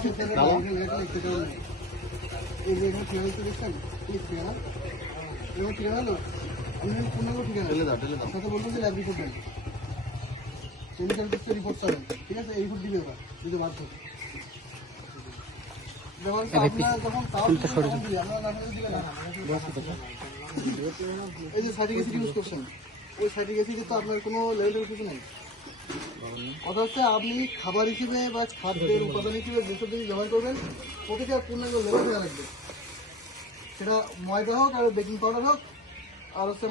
এই যে এখানে ঠিকানা দেখছেন ঠিক ঠিকানা এবং ঠিকানা হলো আমি পূর্ণাঙ্গ ঠিকানা আপনাকে বলবো যে ল্যাব রিপোর্ট দেন কেমিক্যাল টেস্টের রিপোর্ট চাবেন ঠিক আছে এই রিপোর্ট দিবে ওরা দিতে বাধ্য যখন আপনারা যখন এই যে সার্টিফিকেট ইউজ করছেন ওই সার্টিফিকেটে তো আপনার কোনো লেভেলের কিছু নেই কথা হচ্ছে আপনি খাবার হিসেবে বা খাদ্যের উপাদান হিসেবে যেসব জিনিস ব্যবহার করবেন প্রতিটা পূর্ণাঙ্গ লেভেল দেওয়া লাগবে সেটা ময়দা হোক আর বেকিং পাউডার হোক আর হচ্ছে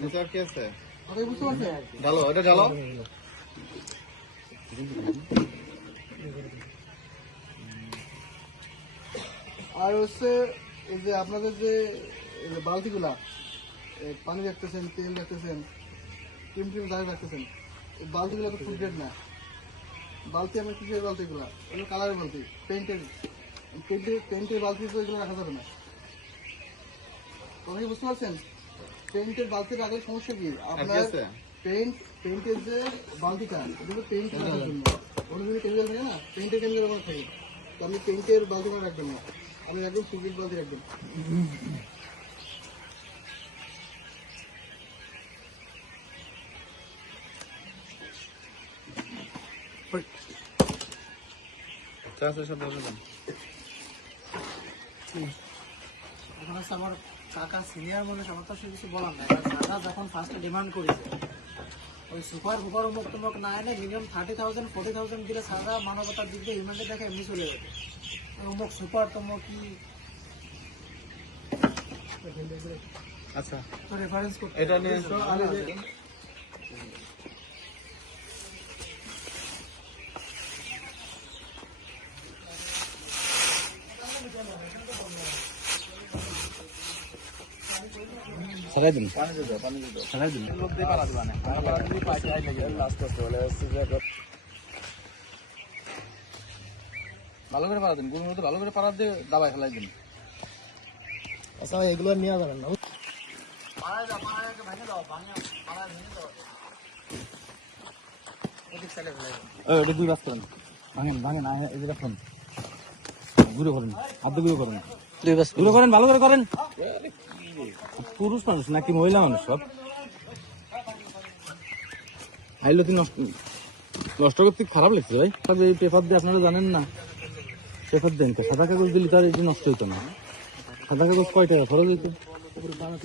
বুঝতে পারছেন আর হচ্ছে এই যে আপনাদের যে বালতিগুলা পানি রাখতেছেন তেল রাখতেছেন ক্রিম দাঁড় রাখতেছেন এই বালতিগুলো তো ফুড গ্রেড না বালতি আমার কিসের বালতিগুলো এগুলো কালারের বালতি পেন্টের বালতি তো এগুলো রাখা যাবে না কথা কি বুঝতে পারছেন পেন্টের বালতির আগে সমস্যা কি আপনার পেন্টের যে বালতিটা এগুলো পেন্ট রাখার জন্য অন্য যদি কেমিক্যাল থাকে না পেন্টের কেমিক্যাল আমার থাকে তো আপনি পেন্টের বালতি করে রাখবেন না আপনি একদম সিগারেট বালতি রাখবেন আমার কাকা সিনিয়র মানুষ আমার তো কিছু বলার নাই দাদা যখন ফার্স্টে ডিমান্ড করেছে ওই সুপার ফুপার অমুক টমুক না এনে মিনিমাম 30,000 40,000 দিলে সারা মানবতার দিক দিয়ে হিউম্যানকে দেখে এমনি চলে যাবে অমুক সুপার টমুক কি আচ্ছা তো রেফারেন্স করতে এটা নিয়ে সারাই দিন ভালো করে পাড়া দিন গুড়ের মতো ভালো করে পাড়া দিয়ে দাবায় ফেলাই দিন আচ্ছা এগুলো নিয়ে যাবেন না এটা দুই বাস করেন ভাঙেন এই যে রাখুন গুঁড়ো করেন হাত গুঁড়ো করেন গুঁড়ো করেন ভালো করে করেন পুরুষ মানুষ নাকি মহিলা মানুষ সব আইলো তুই নষ্ট করতে খারাপ লাগছে ভাই এই পেপার দিয়ে আপনারা জানেন না পেপার দেন তো সাদা কাগজ দিলে তার এটি নষ্ট হইতো না সাদা কাগজ কয় টাকা খরচ হইতো